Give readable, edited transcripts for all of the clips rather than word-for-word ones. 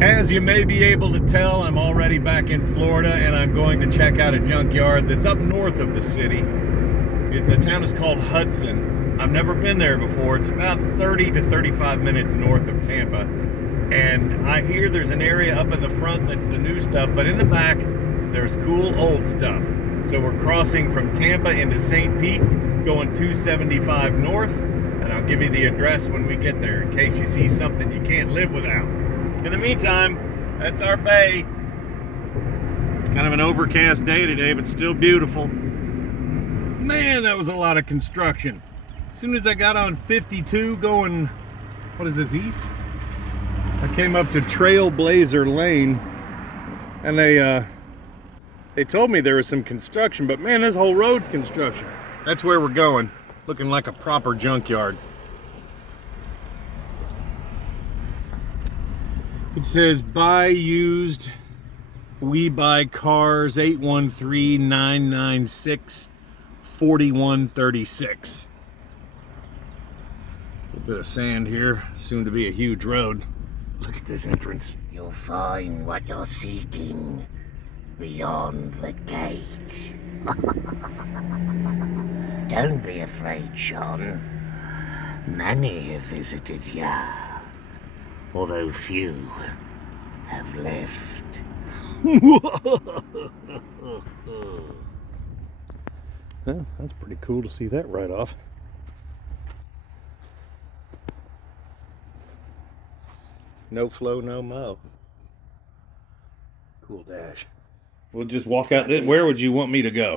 As you may be able to tell, I'm already back in Florida, and I'm going to check out a junkyard that's up north of the city. The town is called Hudson. I've never been there before. It's about 30 to 35 minutes north of Tampa. And I hear there's an area up in the front that's the new stuff, but in the back, there's cool old stuff. So we're crossing from Tampa into St. Pete, going 275 north, and I'll give you the address when we get there in case you see something you can't live without. In the meantime, that's our bay. Kind of an overcast day today, but still beautiful. Man, that was a lot of construction. As soon as I got on 52 going, what is this, east? I came up to Trailblazer Lane, and they told me there was some construction, but man, this whole road's construction. That's where we're going, looking like a proper junkyard. It says buy used, we buy cars, 813-996-4136. A bit of sand here, soon to be a huge road. Look at this entrance. You'll find what you're seeking beyond the gate. Don't be afraid, Sean. Many have visited here, although few have left. Well, that's pretty cool to see that right off. No flow, no mow. Cool dash. We'll just walk out. Where would you want me to go?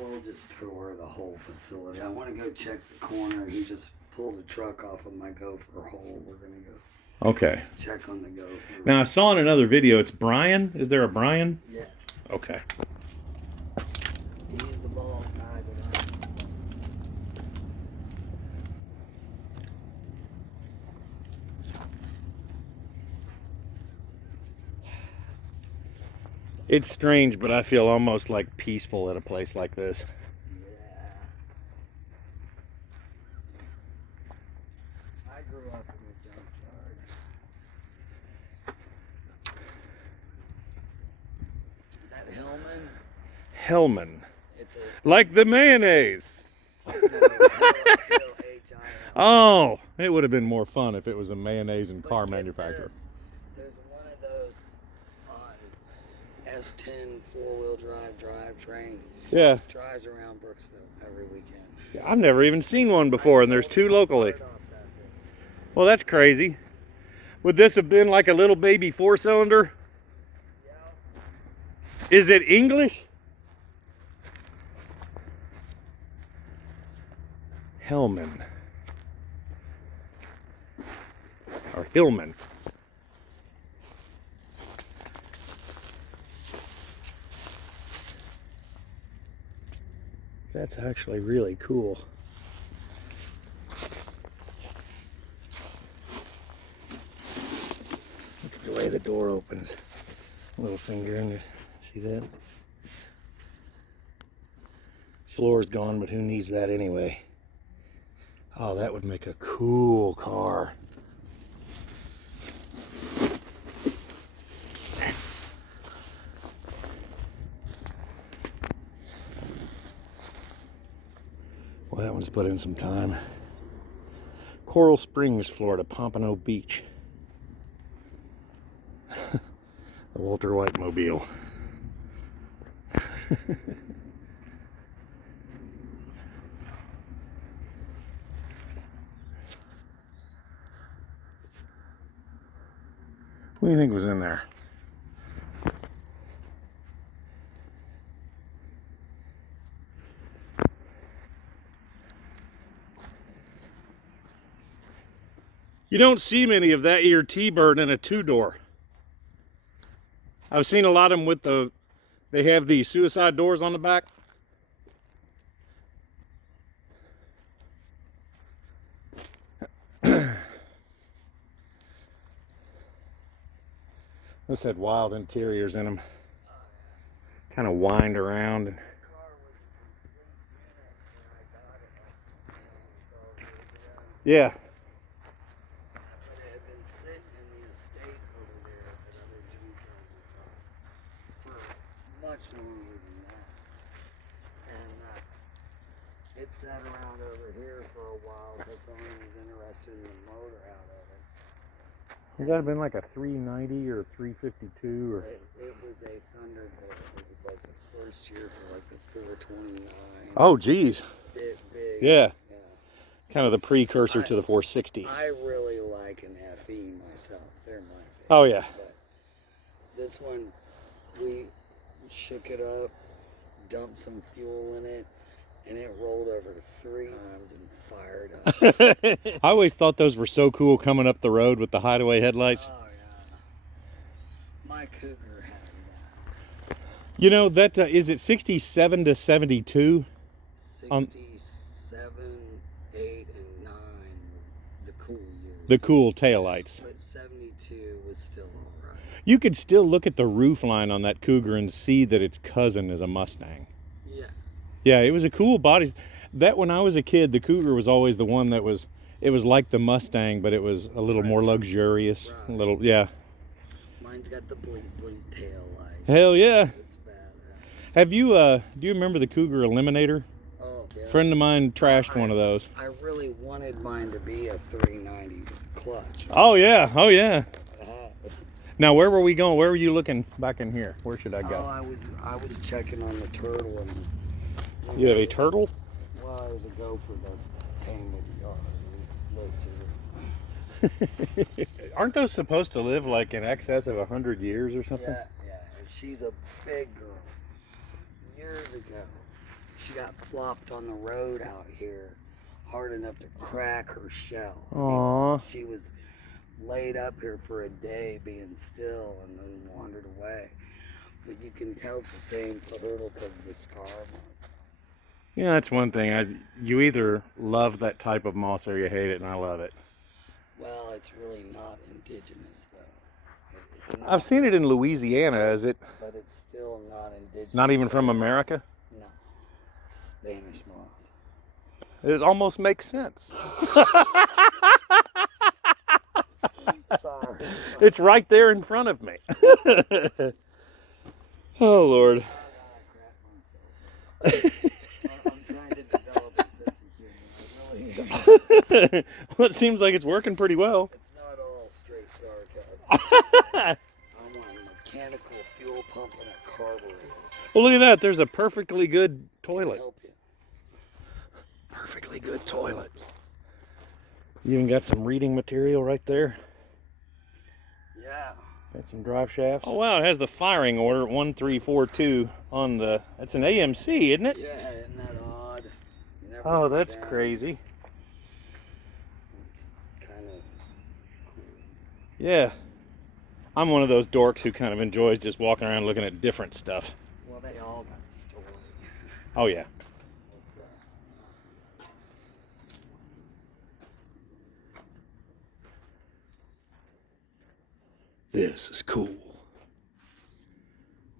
We'll just tour the whole facility. I want to go check the corner. He just pulled a truck off of my gopher hole. We're going to go Okay. check on the gopher. Now, I saw in another video, it's Brian. Is there a Brian? Yeah. Okay. He's the ball guy that It's strange, but I feel almost like peaceful at a place like this. Yeah. I grew up in a junkyard. That Hillman? Hellman. It's Like the mayonnaise. Oh, it would have been more fun if it was a mayonnaise and car manufacturer. There's one of those on S10 four-wheel drive drivetrain. Yeah. Drives around Brooksville every weekend. I've never even seen one before, and there's two locally. Well, that's crazy. Would this have been like a little baby four-cylinder? Yeah. Is it English? Hellman. Or Hillman. That's actually really cool. Look at the way the door opens. Little finger in there. See that? Floor's gone, but who needs that anyway? Oh, that would make a cool car. Well, that one's put in some time. Coral Springs, Florida, Pompano Beach. The Walter White Mobile. What do you think was in there? You don't see many of that ear T-bird in a two-door. I've seen a lot of them with they have the suicide doors on the back. This had wild interiors in them. Kind of wind around. Yeah. But it had been sitting in the estate over there. it's no longer than that. And it sat around over here for a while because someone was interested in the motor out of it. Would that have been like a 390 or 352 or? It was a Thunderbird. It was like the first year for like the 429. Oh, geez. Big. Yeah. Kind of the precursor to the 460. I really like an FE myself. They're my favorite. Oh, yeah. But this one, we shook it up, dumped some fuel in it, and it rolled over 3 times and fired up. I always thought those were so cool coming up the road with the hideaway headlights. Oh, yeah. My Cougar has that. You know, that is it 67 to 72? 67, 8, and 9 were the cool years. The cool taillights. But 72 was still all right. You could still look at the roof line on that Cougar and see that its cousin is a Mustang. Yeah. Yeah, it was a cool body. That when I was a kid, the Cougar was always the one that was, it was like the Mustang, but it was a little more luxurious. Right. A little, yeah. Mine's got the blink tail light. Hell yeah. It's badass. Have you, do you remember the Cougar Eliminator? Oh, yeah. A friend of mine trashed one of those. I really wanted mine to be a 390 clutch. Oh yeah, oh yeah. Now where were we going? Where were you looking back in here? Where should I go? Oh, I was checking on the turtle and You have a turtle? well, there's a gopher that came with the yard. He lives here. Aren't those supposed to live like in excess of 100 years or something? Yeah. She's a big girl. Years ago, she got flopped on the road out here hard enough to crack her shell. Aww. She was laid up here for a day being still and then wandered away. But you can tell it's the same turtle because of the scar mark. Yeah, that's one thing. You either love that type of moss or you hate it, and I love it. Well, it's really not indigenous, though. It's not, I've seen it in Louisiana, is it? but it's still not indigenous. Not even from America? No. Spanish moss. It almost makes sense. Sorry. It's right there in front of me. Oh, Lord. I'm trying to develop a sense of humor. I really don't. Well, it seems like it's working pretty well. It's not all straight sarcasm. I'm on a mechanical fuel pump and a carburetor. Well, look at that. There's a perfectly good Can toilet. help you. Perfectly good toilet. You even got some reading material right there. Yeah. Got some drive shafts. Oh, wow. It has the firing order 1342 on the... That's an AMC, isn't it? Yeah, isn't that odd? You never Oh, sit that's down. crazy. It's kind of cool. Yeah. I'm one of those dorks who kind of enjoys just walking around looking at different stuff. Well, they all got a story. Oh, yeah. This is cool.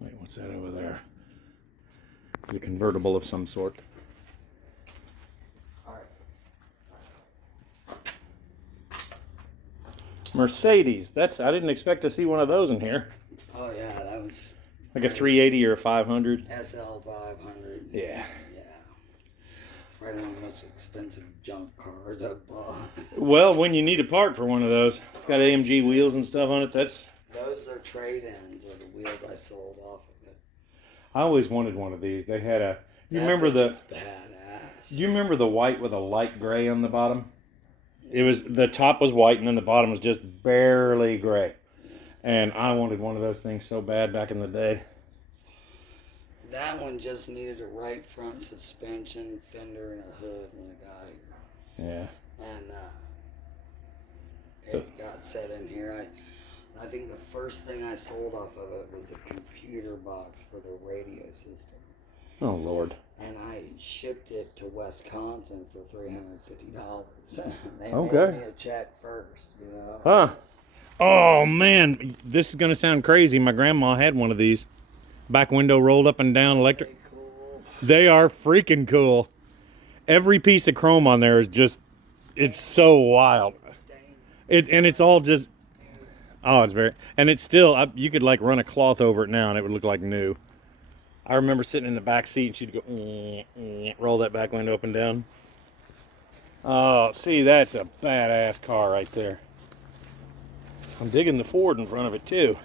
Wait, what's that over there? It's a convertible of some sort. All right. Mercedes. I didn't expect to see one of those in here. Oh yeah, that was Like a 380 or a 500. SL 500. Yeah. Yeah. Probably one of the most expensive junk cars I bought. Well, when you need a part for one of those, it's got AMG wheels and stuff on it. Those are trade-ins of the wheels I sold off of it. I always wanted one of these. They had a. You That remember bitch the? was badass. Do you remember the white with a light gray on the bottom? It was the top was white and then the bottom was just barely gray. And I wanted one of those things so bad back in the day. That one just needed a right front suspension, fender, and a hood when it got here. Yeah. And it got set in here. I think the first thing I sold off of it was the computer box for the radio system. Oh Lord. And I shipped it to Wisconsin for $350. They Okay. made me a check first, you know. Huh. Oh man, this is gonna sound crazy. My grandma had one of these. Back window rolled up and down electric. Pretty cool. They are freaking cool. Every piece of chrome on there is just, it's so wild. Stained. And it's all just, oh, it's very, and it's still, you could like run a cloth over it now and it would look like new. I remember sitting in the back seat and she'd go, roll that back window up and down. Oh, see, that's a badass car right there. I'm digging the Ford in front of it too.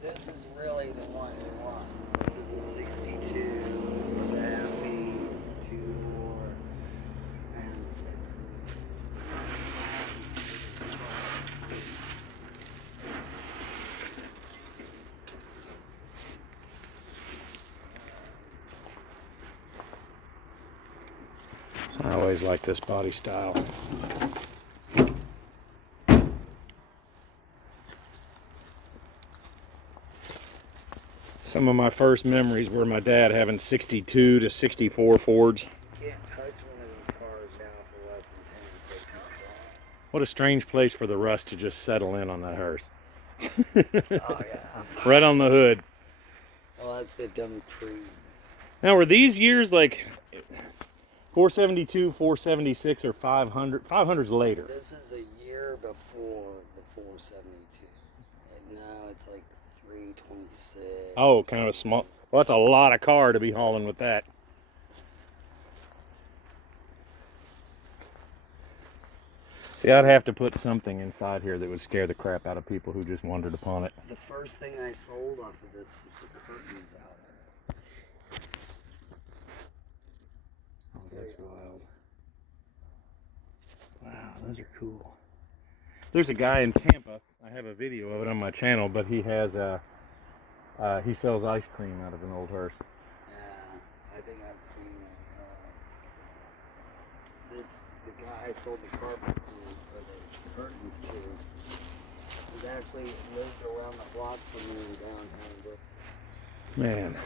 This is really the one we want. This is a 62. It's a Effie, it's a 2-door, and it's I always like this body style. Some of my first memories were my dad having 62 to 64 Fords. can't touch one of these cars now for less than 10 to 15 grand. What a strange place for the rust to just settle in on that hearse. Oh yeah. Right on the hood. Well, that's the dumb trees. Now, were these years like 472, 476, or 500? 500's later. This is a year before the 472. And now it's like 326. Oh, kind of a small. Well, that's a lot of car to be hauling with that. See, I'd have to put something inside here that would scare the crap out of people who just wandered upon it. The first thing I sold off of this was the curtains out. Oh, that's wild. Wow, those are cool. There's a guy in Tampa. I have a video of it on my channel, but he has he sells ice cream out of an old hearse. Yeah, I think I've seen it. The guy I sold the carpet to, or the curtains to, he actually lived around the block from me down here in Brooks. Man.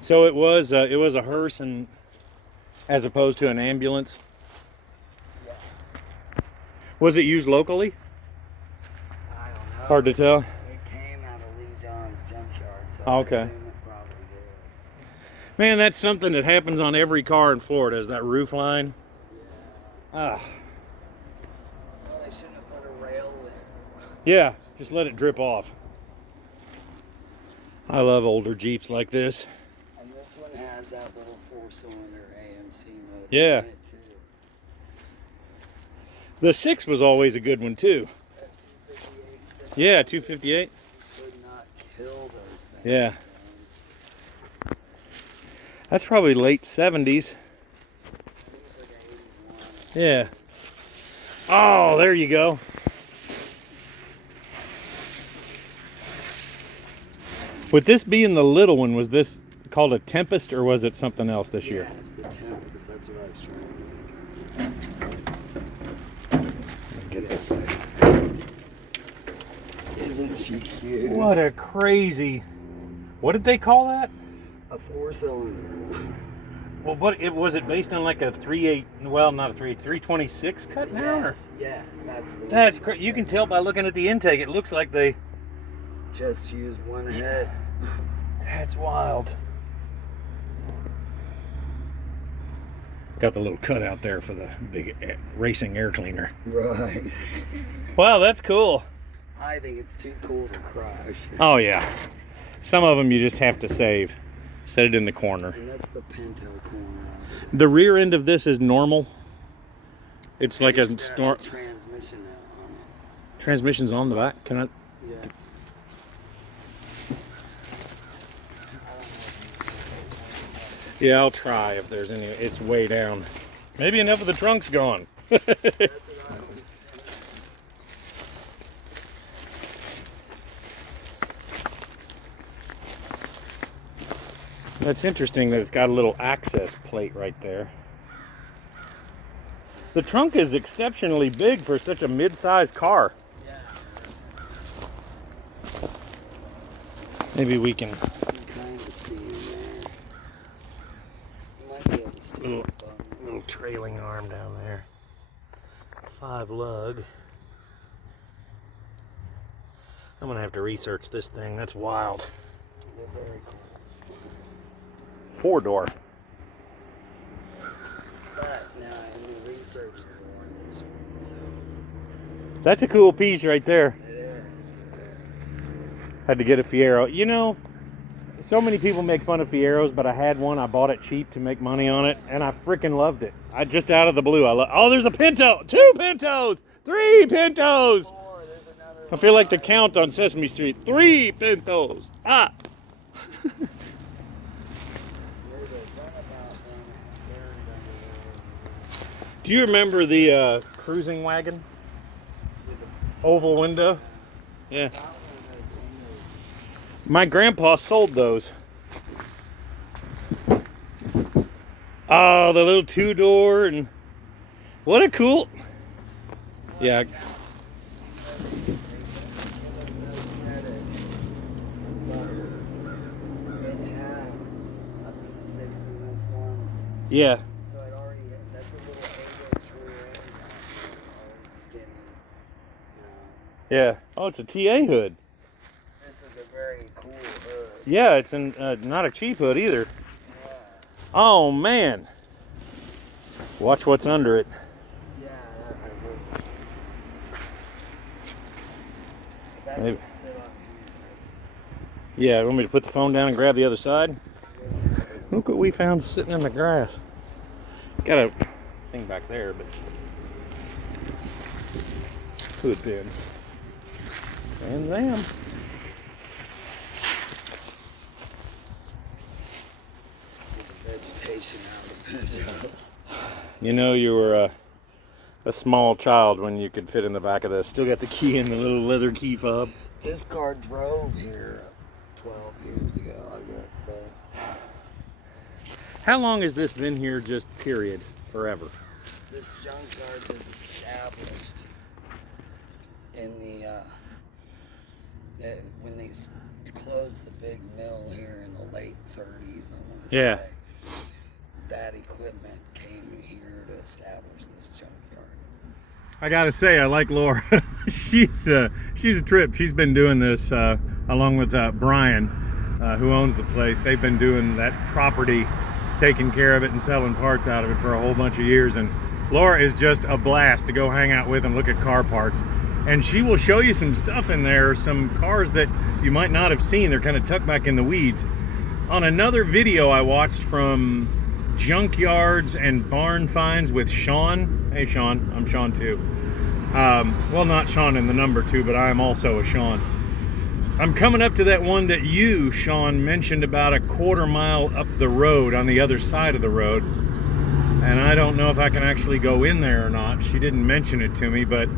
So it was a hearse, and as opposed to an ambulance. Yeah. Was it used locally? I don't know. Hard to tell. It came out of Lee John's junkyard, so Oh, I okay. assume it probably did. Man, that's something that happens on every car in Florida, is that roof line. Ah, Well, they shouldn't have put a rail there. yeah, just let it drip off. I love older Jeeps like this. And this one has that little 4-cylinder AMC motor Yeah. in it too. The 6 was always a good one too. That 258, Yeah, 258. could not kill those things. Yeah. That's probably late 70s. Yeah. Oh, there you go. With this being the little one, was this called a Tempest or was it something else this year? Yes, the Tempest. That's what I was trying to think Get this. of. Isn't she cute? What a crazy. What did they call that? A 4-cylinder. Well, was it based on like a 3.8? Well, not a 3.8, 326 cut now? Or? Yes, yeah, that's the That's one. crazy. You can tell by looking at the intake. It looks like they. Just use one head. That's wild. Got the little cutout there for the big racing air cleaner. Right. Wow, that's cool. I think it's too cool to crash. Oh yeah. Some of them you just have to save. Set it in the corner. And that's the Pinto corner. The rear end of this is normal. It's like a It's got a transmission on it. transmission's on the back. Can I? Yeah. Yeah, I'll try if there's any. It's way down. Maybe enough of the trunk's gone. That's what I always That's interesting that it's got a little access plate right there. The trunk is exceptionally big for such a mid-sized car. Yeah. Maybe we can. You can kind of see in there. You might be able to steal Little- the phone. Little trailing arm down there. 5 lug. I'm gonna have to research this thing. That's wild. They're very cool. 4-door. But now in the research on this one, so That's a cool piece right there. it is. Had to get a Fiero. You know, So many people make fun of Fieros, but I had one. I bought it cheap to make money on it, and I freaking loved it. I just out of the blue, oh, there's a Pinto, 2 Pintos, 3 Pintos. There's another I feel like the count on Sesame Street. 3 Pintos. Ah. There's a runabout down there. Do you remember the cruising wagon? With the Oval window? Yeah. that one has windows. My grandpa sold those. Oh, the little 2-door, and what a cool. Yeah. Yeah. So it already, that's a little angle true already skinny. Yeah. Oh, it's a TA hood. This is a very cool hood. Yeah, it's not a cheap hood either. Yeah. Oh, man. Watch what's under it. Yeah, I would. That Maybe. should sit on Yeah, want me to put the phone down and grab the other side? Look what we found sitting in the grass. Got a thing back there, but hood pin. And them. vegetation out of it. You know you were a small child when you could fit in the back of this. Still got the key in the little leather key fob. This car drove here 12 years ago. I got How long has this been here, just period, forever? this junkyard was established in the when they closed the big mill here in the late 30s. I want to Yeah. say that equipment came here to establish this junkyard. I gotta say, I like Laura. she's a trip. She's been doing this along with Brian, who owns the place. They've been doing that property, taking care of it and selling parts out of it for a whole bunch of years. And Laura is just a blast to go hang out with and look at car parts. And she will show you some stuff in there, some cars that you might not have seen. They're kind of tucked back in the weeds. On another video I watched from Junkyards and Barn Finds with Sean. Hey Sean, I'm Sean too. Well, not Sean in the number 2, but I am also a Sean. I'm coming up to that one that you, Sean, mentioned about a quarter mile up the road on the other side of the road. And I don't know if I can actually go in there or not. She didn't mention it to me, but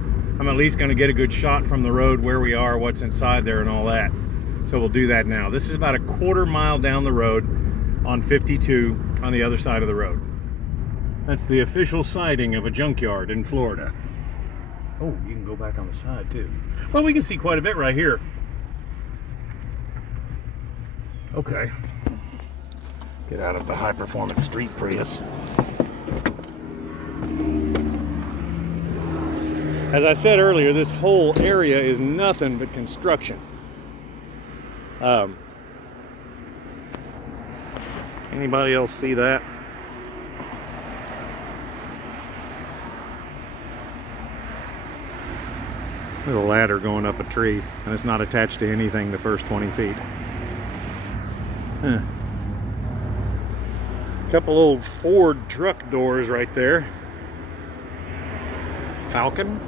I'm at least going to get a good shot from the road where we are, what's inside there and all that. So we'll do that now. This is about a quarter mile down the road on 52 on the other side of the road. That's the official sighting of a junkyard in Florida. Oh, you can go back on the side too. Well, we can see quite a bit right here. Okay. Get out of the high-performance street Prius. As I said earlier, this whole area is nothing but construction. Anybody else see that? There's a ladder going up a tree, and it's not attached to anything the first 20 feet. Huh. Couple old Ford truck doors right there. Falcon?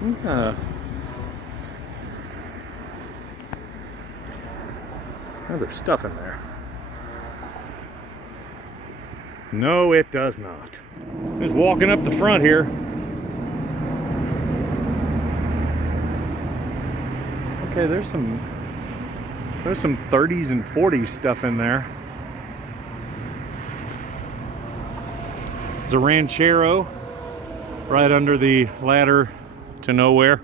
Some kind of... Oh, there's stuff in there. No, it does not. Just walking up the front here. Okay, there's some 30s and 40s stuff in there. There's a Ranchero right under the ladder to nowhere.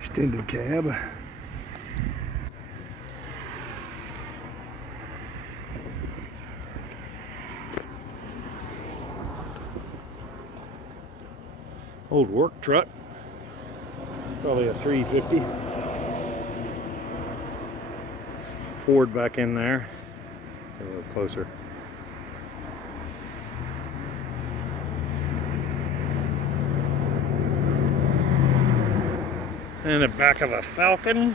Extended cab. Old work truck, probably a 350. Ford back in there. Get a little closer. And the back of a Falcon.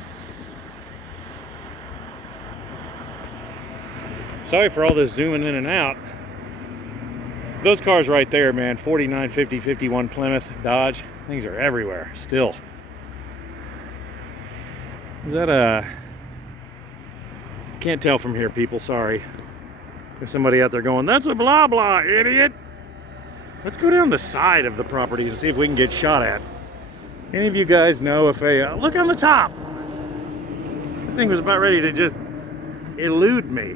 Sorry for all this zooming in and out. Those cars right there, man, 49, 50, 51 Plymouth, Dodge, things are everywhere still. Is that a... Can't tell from here, people, sorry. There's somebody out there going, that's a blah blah, idiot. Let's go down the side of the property and see if we can get shot at. Any of you guys know if a, look on the top. That thing was about ready to just elude me.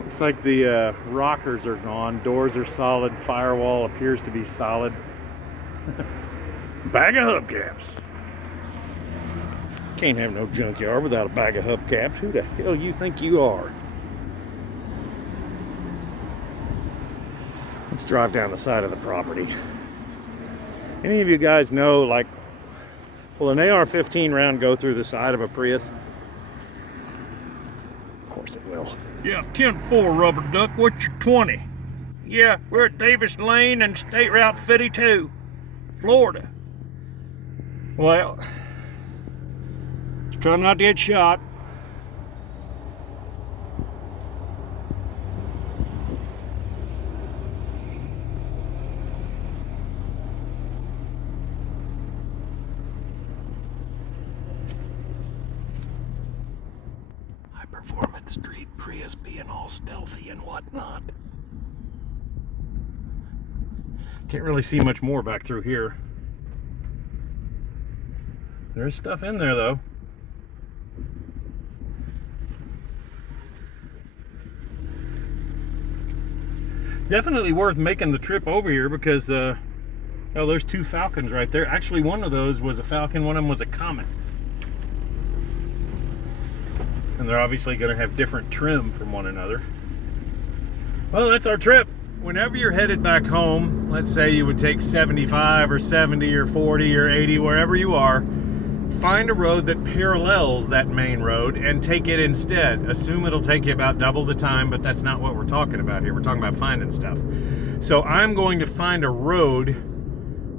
Looks like the rockers are gone, doors are solid, firewall appears to be solid. Bag of hubcaps. Can't have no junkyard without a bag of hubcaps. Who the hell you think you are? Let's drive down the side of the property. Any of you guys know, like, will an AR-15 round go through the side of a Prius? Of course it will. Yeah, 10-4, Rubber Duck. What's your 20? Yeah, we're at Davis Lane and State Route 52, Florida. Well, just try not to get shot. High-performance street Prius being all stealthy and whatnot. Can't really see much more back through here. There's stuff in there though. Definitely worth making the trip over here because oh, there's two Falcons right there. Actually, one of those was a Falcon, one of them was a Comet. And they're obviously going to have different trim from one another. Well, that's our trip. Whenever you're headed back home, let's say you would take 75 or 70 or 40 or 80, wherever you are, find a road that parallels that main road and take it instead. Assume it'll take you about double the time, but that's not what we're talking about here. We're talking about finding stuff. So I'm going to find a road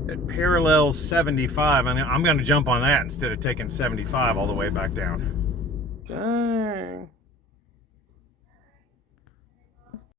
that parallels 75, and I'm going to jump on that instead of taking 75 all the way back down. Dang.